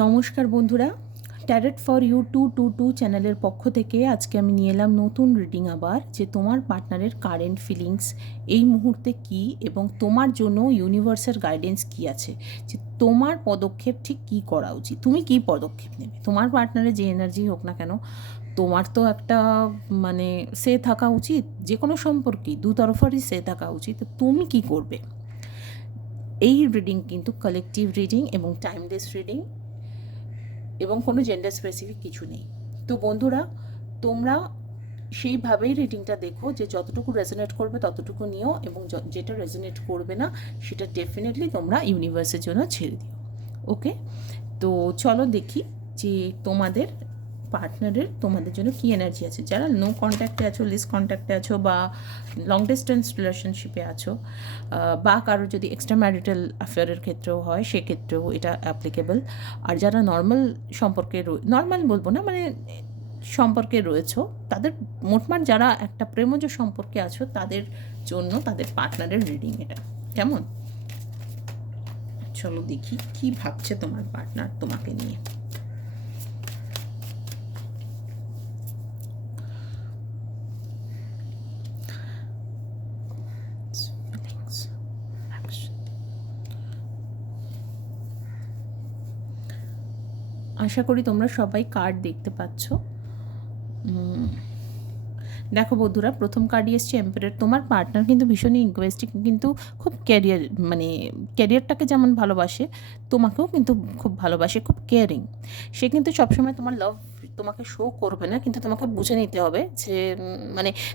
নমস্কার বন্ধুরা, tarot for you 222 চ্যানেলের পক্ষ থেকে আজকে আমি নিয়ে এলাম নতুন রিডিং আবার, যে তোমার পার্টনারের কারেন্ট ফিলিংস এই মুহূর্তে কী এবং তোমার জন্য ইউনিভার্সের গাইডেন্স কী আছে, যে তোমার পদক্ষেপ ঠিক কী করা উচিত, তুমি কী পদক্ষেপ নেবে। তোমার পার্টনারের যে এনার্জি হোক না কেন, তোমার তো একটা সে থাকা উচিত, যে কোনো সম্পর্কেই দুতরফারই সে থাকা উচিত। তুমি কি করবে? এই রিডিং কিন্তু কালেকটিভ রিডিং এবং টাইমলেস রিডিং এবং কোনো জেন্ডার স্পেসিফিক কিছু নেই। তো বন্ধুরা, তোমরা সেইভাবেই রিডিংটা দেখো, যে যতটুকু রেজোনেট করবে ততটুকু নিও, এবং যেটা রেজোনেট করবে না সেটা ডেফিনেটলি তোমরা ইউনিভার্সের জন্য ছেড়ে দিও। ওকে, তো চলো দেখি যে তোমাদের পার্টনারের তোমাদের জন্য কী এনার্জি আছে। যারা নো কন্ট্যাক্টে আছো, লিস্ট কন্ট্যাক্টে আছো, বা লং ডিস্টেন্স রিলেশনশিপে আছো, বা কারো যদি এক্সট্রা ম্যারিটাল অ্যাফেয়ারের ক্ষেত্রেও হয় সেক্ষেত্রেও এটা অ্যাপ্লিকেবল। আর যারা নর্মাল সম্পর্কে নর্মাল বলবো না, সম্পর্কে রয়েছো, তাদের মোটমাট যারা একটা প্রেমজ সম্পর্কে আছো তাদের জন্য তাদের পার্টনারের রিডিং এটা কেমন। চলো দেখি কি ভাবছে তোমার পার্টনার তোমাকে নিয়ে। আশা করি তোমরা সবাই কার্ড দেখতে পাচ্ছ। দেখো বন্ধুরা, প্রথম কার্ডই এসছে এম্পায়ার। তোমার পার্টনার কিন্তু ভীষণই ইগোয়েস্টিক, কিন্তু খুব ক্যারিয়ারটাকে যেমন ভালোবাসে, তোমাকেও কিন্তু খুব ভালোবাসে, খুব কেয়ারিং। সে কিন্তু সবসময় তোমার লাভ তোমাকে শো করবে না, কিন্তু তোমাকে বুঝে নিতে হবে যে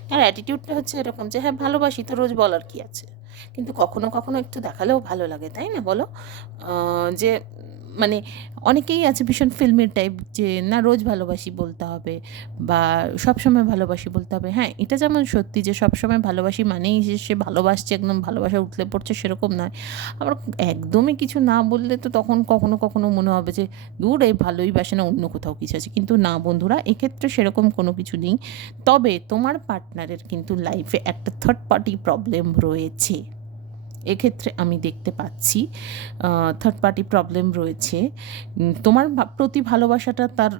তার অ্যাটিটিউডটা হচ্ছে এরকম যে হ্যাঁ ভালোবাসি তো রোজ বলার কি আছে, কিন্তু কখনো কখনো একটু দেখালেও ভালো লাগে, তাই না বলো? যে অনেকেই আছে ভীষণ ফিল্মের টাইপ, যে না রোজ ভালোবাসি বলতে হবে বা সবসময় ভালোবাসি বলতে হবে। হ্যাঁ, এটা যেমন সত্যি যে সবসময় ভালোবাসি মানেই যে সে ভালোবাসছে, একদম ভালোবাসা উঠলে পড়ছে সেরকম নয়। আবার একদমই কিছু না বললে তো তখন কখনো কখনো মনে হবে যে দূর, এই ভালোই বাসে না, অন্য কোথাও কিছু আছে। কিন্তু না বন্ধুরা, এক্ষেত্রে সেরকম কোনো কিছু নেই। তবে তোমার পার্টনারের কিন্তু লাইফে একটা থার্ড পার্টি প্রবলেম রয়েছে, এক্ষেত্রে আমি দেখতে পাচ্ছি থার্ড পার্টি প্রবলেম রয়েছে। তোমার প্রতি ভালোবাসাটা তার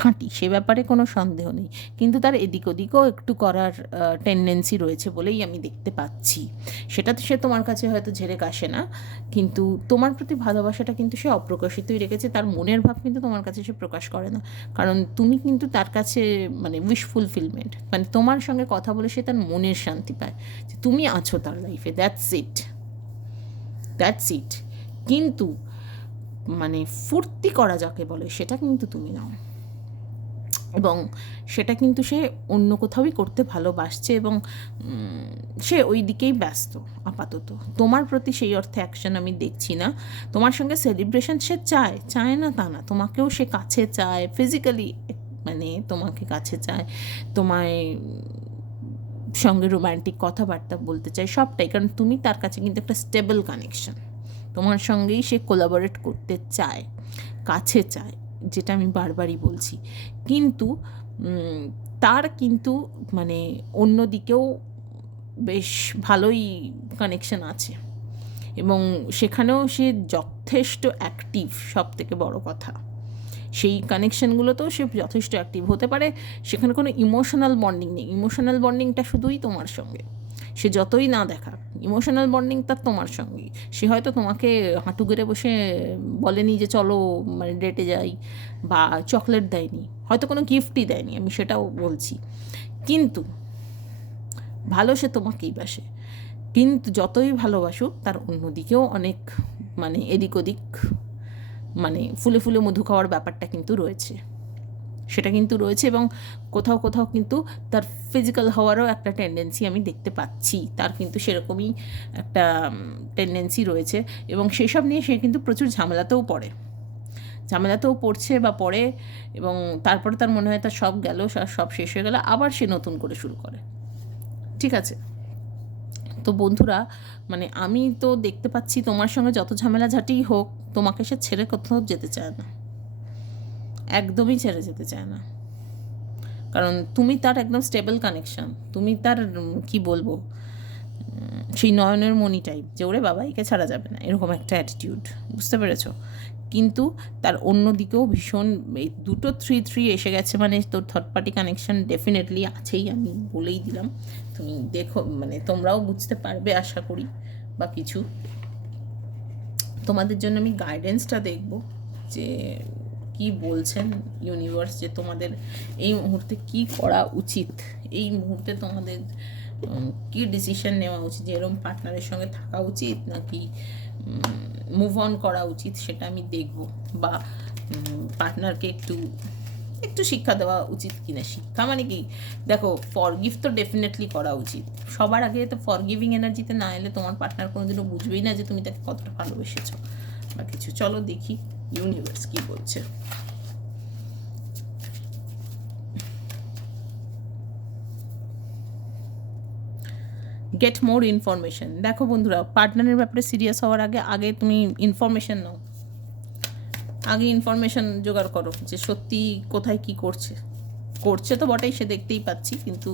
খাঁটি, সে ব্যাপারে কোনো সন্দেহ নেই, কিন্তু তার এদিক ওদিকও একটু করার টেন্ডেন্সি রয়েছে বলেই আমি দেখতে পাচ্ছি। সেটা তো সে তোমার কাছে হয়তো ঝেড়ে কাশে না, কিন্তু তোমার প্রতি ভালোবাসাটা কিন্তু সে অপ্রকাশিতই রেখেছে। তার মনের ভাব কিন্তু তোমার কাছে সে প্রকাশ করে না, কারণ তুমি কিন্তু তার কাছে উইশ ফুলফিলমেন্ট, তোমার সঙ্গে কথা বলে সে তার মনের শান্তি পায় যে তুমি আছো তার লাইফে। That's it. কিন্তু ফুর্তি করা যাকে বলে সেটা কিন্তু তুমি নাও, এবং সেটা কিন্তু সে অন্য কোথাওই করতে ভালোবাসছে, এবং সে ওই দিকেই ব্যস্ত আপাতত। তোমার প্রতি সেই অর্থে অ্যাকশন আমি দেখছি না। তোমার সঙ্গে সেলিব্রেশন সে চায় না তা না, তোমাকেও সে কাছে চায়, ফিজিক্যালি তোমাকে কাছে চায়, তোমায় সঙ্গে রোম্যান্টিক কথাবার্তা বলতে চায়, সবটাই। কারণ তুমি তার কাছে কিন্তু একটা স্টেবল কানেকশন, তোমার সঙ্গেই সে কোলাবোরেট করতে চায়, কাছে চায়, যেটা আমি বারবারই বলছি। কিন্তু তার কিন্তু অন্য দিকেও বেশ ভালোই কানেকশন আছে, এবং সেখানেও সে যথেষ্ট অ্যাক্টিভ, সব থেকে বড় কথা। সেই কানেকশানগুলোতেও সে যথেষ্ট অ্যাক্টিভ হতে পারে, সেখানে কোনো ইমোশনাল বন্ডিং নেই। ইমোশনাল বন্ডিংটা শুধুই তোমার সঙ্গে, সে যতই না দেখাক, ইমোশনাল বন্ডিং তার তোমার সঙ্গেই। সে হয়তো তোমাকে হাঁটু গেড়ে বসে বলেনি যে চলো ডেটে যাই, বা চকলেট দেয়নি, হয়তো কোনো গিফটই দেয়নি, আমি সেটাও বলছি, কিন্তু ভালো সে তোমাকেই বাসে। কিন্তু যতই ভালোবাসুক, তার অন্যদিকেও অনেক এদিক ওদিক ফুলে ফুলে মধু খাওয়ার ব্যাপারটা কিন্তু রয়েছে, সেটা কিন্তু রয়েছে। এবং কোথাও কোথাও কিন্তু তার ফিজিক্যাল হওয়ারও একটা টেন্ডেন্সি আমি দেখতে পাচ্ছি, তার কিন্তু সেরকমই একটা টেন্ডেন্সি রয়েছে, এবং সেসব নিয়ে সে কিন্তু প্রচুর ঝামেলাতেও পড়ছে বা পড়ে, এবং তারপরে তার মনে হয় তার সব গেল, সব শেষ হয়ে গেল, আবার সে নতুন করে শুরু করে। ঠিক আছে, তো বন্ধুরা, আমি তো দেখতে পাচ্ছি তোমার সঙ্গে যত ঝামেলাঝাটিই হোক, তোমাকে সে ছেড়ে কোথাও যেতে চায় না, একদমই ছেড়ে যেতে চায় না। কারণ তুমি তার একদম স্টেবল কানেকশন, তুমি তার কি বলবো, সেই নয়নের মণি টাইপ, যে ওরে বাবা একে ছাড়া যাবে না, এরকম একটা অ্যাটিটিউড, বুঝতে পেরেছো? কিন্তু তার অন্য দিকেও ভীষণ এই দুটো 3 এসে গেছে, মানে তোর থার্ড পার্টি কানেকশান ডেফিনেটলি আছেই, আমি বলেই দিলাম। তুমি দেখো, মানে তোমরাও বুঝতে পারবে আশা করি। বা কিছু তোমাদের জন্য আমি গাইডেন্সটা দেখব যে কি বলছেন ইউনিভার্স, যে তোমাদের এই মুহূর্তে কি করা উচিত, এই মুহূর্তে তোমাদের কি ডিসিশন নেওয়া উচিত, যে এরকম পার্টনারের সঙ্গে থাকা উচিত নাকি মুভ অন করা উচিত, সেটা আমি দেখব। বা পার্টনারকে একটু শিক্ষা দেওয়া উচিত কিনা। শিক্ষা মানে কি, দেখো ফরগিভ তো ডেফিনেটলি করা উচিত। সবার আগে তো ফরগিভিং এনার্জিতে না এলে তোমার পার্টনার কোনোদিনও বুঝবেই না যে তুমি তাকে কতটা ভালোবেসেছো বা কিছু। চলো দেখি ইউনিভার্স কি বলছে। Get more information. দেখো বন্ধুরা, পার্টনারের ব্যাপারে সিরিয়াস হওয়ার আগে তুমি ইনফরমেশন নাও। আগে ইনফরমেশন জোগাড় করো যে সত্যি কোথায় কি করছে তো বটেই, সে দেখতেই পাচ্ছি, কিন্তু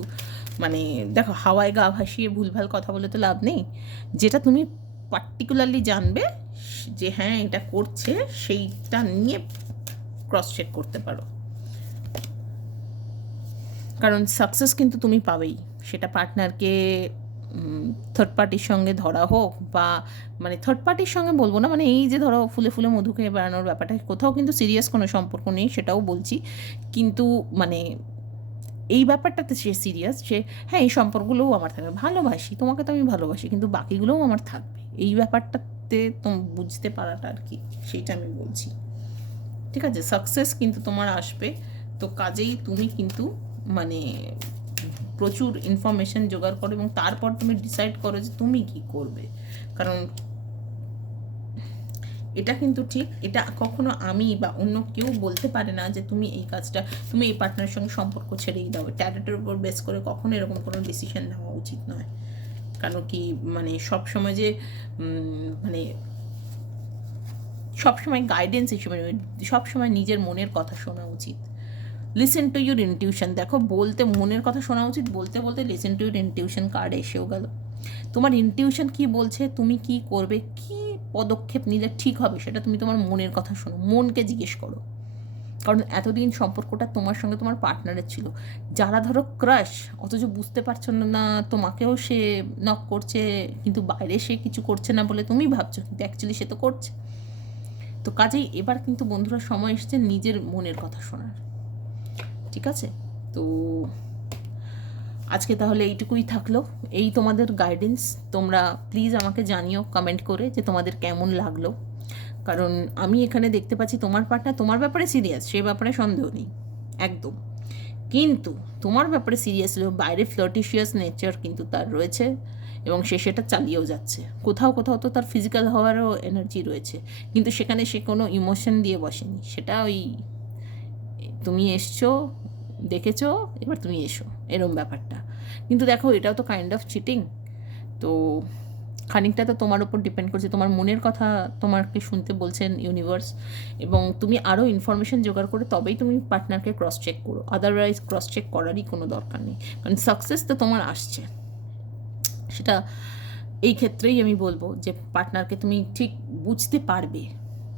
মানে দেখো হাওয়ায় গা ভাসিয়ে ভুলভাল কথা বলে তো লাভ নেই। যেটা তুমি পার্টিকুলারলি জানবে যে হ্যাঁ এটা করছে, সেইটা নিয়ে ক্রস চেক করতে পারো। কারণ সাকসেস কিন্তু তুমি পাবেই, সেটা পার্টনারকে থার্ড পার্টির সঙ্গে ধরা হোক বা মানে থার্ড পার্টির সঙ্গে বলবো না, মানে এই যে ধরো ফুলে ফুলে মধু খেয়ে বেড়ানোর ব্যাপারটা, কোথাও কিন্তু সিরিয়াস কোনো সম্পর্ক নেই সেটাও বলছি, কিন্তু মানে এই ব্যাপারটাতে সে সিরিয়াস, যে হ্যাঁ এই সম্পর্কগুলোও আমার থাকবে, ভালোবাসি তোমাকে তো আমি ভালোবাসি, কিন্তু বাকিগুলোও আমার থাকবে, এই ব্যাপারটাতে তুমি বুঝতে পারাটা আর কি, সেইটা আমি বলছি। ঠিক আছে, সাকসেস কিন্তু তোমার আসবে, তো কাজেই তুমি কিন্তু মানে প্রচুর ইনফরমেশন জোগাড় করো এবং তারপর তুমি ডিসাইড করো যে তুমি কি করবে। কারণ এটা কিন্তু ঠিক, এটা কখনো আমি বা অন্য কেউ বলতে পারে না যে তুমি এই কাজটা, তুমি এই পার্টনারের সঙ্গে সম্পর্ক ছেড়েই দাও। ট্যালেন্টের উপর বেস করে কখনো এরকম কোনো ডিসিশন নেওয়া উচিত নয়। কারণ কি মানে সবসময় যে মানে সবসময় গাইডেন্স হিসেবে সবসময় নিজের মনের কথা শোনা উচিত। Listen to your intuition. দেখো বলতে মনের কথা শোনা উচিত, বলতে বলতে listen to your intuition card এসেও গেল। তোমার ইনটিউশন কি বলছে, তুমি কি করবে, কি পদক্ষেপ নিলে ঠিক হবে, সেটা তুমি তোমার মনের কথা শোনো, মনকে জিজ্ঞেস করো। কারণ এতদিন সম্পর্কটা তোমার সঙ্গে তোমার পার্টনারের ছিল, যারা ধরো ক্রাশ, অথচ বুঝতে পারছো না তোমাকেও সে নক করছে, কিন্তু বাইরে সে কিছু করছে না বলে তুমি ভাবছো, কিন্তু অ্যাকচুয়ালি সে তো করছে। তো কাজেই এবার কিন্তু বন্ধুরা সময় এসছে নিজের মনের কথা শোনার। ঠিক আছে, তো আজকে তাহলে এইটুকুই থাকলো, এই তোমাদের গাইডেন্স। তোমরা প্লিজ আমাকে জানিও কমেন্ট করে যে তোমাদের কেমন লাগলো। কারণ আমি এখানে দেখতে পাচ্ছি তোমার পার্টনার তোমার ব্যাপারে সিরিয়াস, সে ব্যাপারে সন্দেহ নেই একদম, কিন্তু তোমার ব্যাপারে সিরিয়াস হলেও বাইরে ফ্লার্টিশিয়াস নেচার কিন্তু তার রয়েছে এবং সে সেটা চালিয়েও যাচ্ছে। কোথাও কোথাও তো তার ফিজিক্যাল হওয়ারও এনার্জি রয়েছে, কিন্তু সেখানে সে কোনো ইমোশন দিয়ে বসেনি, সেটা ওই তুমি এসছো দেখেছো এবার তুমি এসো এরম ব্যাপারটা। কিন্তু দেখো এটাও তো কাইন্ড অফ চিটিং, তো খানিকটা তো তোমার উপর ডিপেন্ড করছে, তোমার মনের কথা তোমাকে শুনতে বলছেন ইউনিভার্স, এবং তুমি আরও ইনফরমেশন জোগাড় করে তবেই তুমি পার্টনারকে ক্রস চেক করো, আদারওয়াইজ ক্রস চেক করারই কোনো দরকার নেই। কারণ সাকসেস তো তোমার আসছে, সেটা এই ক্ষেত্রেই আমি বলবো যে পার্টনারকে তুমি ঠিক বুঝতে পারবে,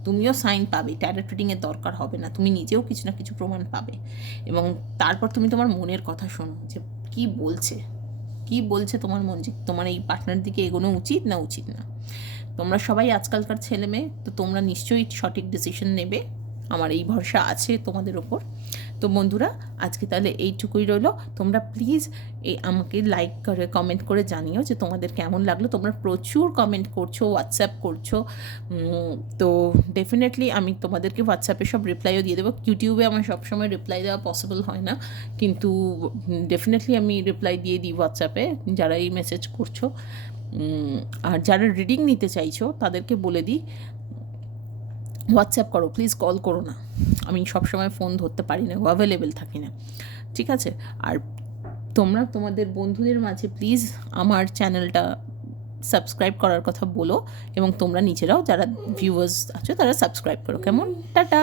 তুমিও সাইন পাবে, ট্যারট রিডিংয়ের দরকার হবে না, তুমি নিজেও কিছু না কিছু প্রমাণ পাবে, এবং তারপর তুমি তোমার মনের কথা শোনো যে কি বলছে তোমার মন, যে তোমার এই পার্টনার দিকে এগোনো উচিত না উচিত না। তোমরা সবাই আজকালকার ছেলে মেয়ে, তো তোমরা নিশ্চয়ই সঠিক ডিসিশন নেবে, আমার এই ভরসা আছে তোমাদের ওপর। তো বন্ধুরা আজকে তাহলে এইটুকুই রইলো। তোমরা প্লিজ আমাকে লাইক করে কমেন্ট করে জানিও যে তোমাদের কেমন লাগলো। তোমরা প্রচুর কমেন্ট করছো, হোয়াটসঅ্যাপ করছো, তো ডেফিনেটলি আমি তোমাদেরকে হোয়াটসঅ্যাপে সব রিপ্লাইও দিয়ে দেবো। ইউটিউবে আমার সবসময় রিপ্লাই দেওয়া পসিবল হয় না, কিন্তু ডেফিনেটলি আমি রিপ্লাই দিয়ে দিই হোয়াটসঅ্যাপে যারা এই মেসেজ করছো। আর যারা রিডিং নিতে চাইছো তাদেরকে বলে দিই হোয়াটসঅ্যাপ করো, প্লিজ কল করো না, আমি সবসময় ফোন ধরতে পারি না, অ্যাভেলেবেল থাকি না। ঠিক আছে, আর তোমরা তোমাদের বন্ধুদের মাঝে প্লিজ আমার চ্যানেলটা সাবস্ক্রাইব করার কথা বলো, এবং তোমরা নিজেরাও যারা ভিউয়ার্স আছো তারা সাবস্ক্রাইব করো। কেমন, টাটা।